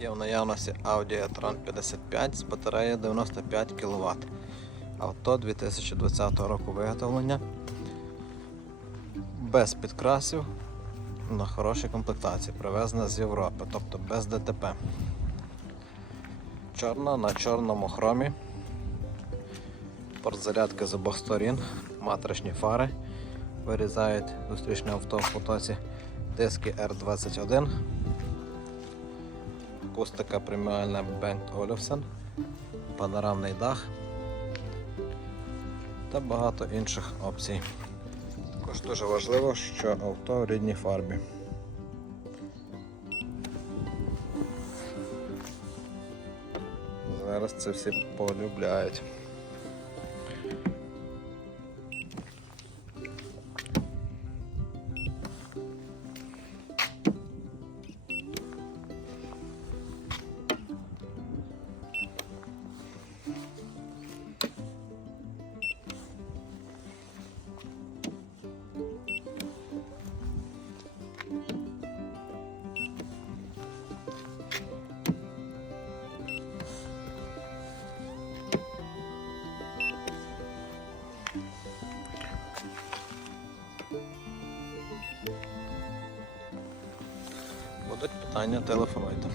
Є в наявності Audi e-tron 55 з батареєю 95 кВт. Авто 2020 року виготовлення. Без підкрасів на хорошій комплектації. Привезена з Європи, тобто без ДТП. Чорна на чорному хромі. Портзарядки з обох сторін, матричні фари. Вирізають зустрічне авто в потоці. Диски R21. Акустика преміальна Bengt Olufsen, панорамний дах та багато інших опцій. Також дуже важливо, що авто в рідній фарбі. Зараз це всі полюбляють. Будуть питання, телефонуйте.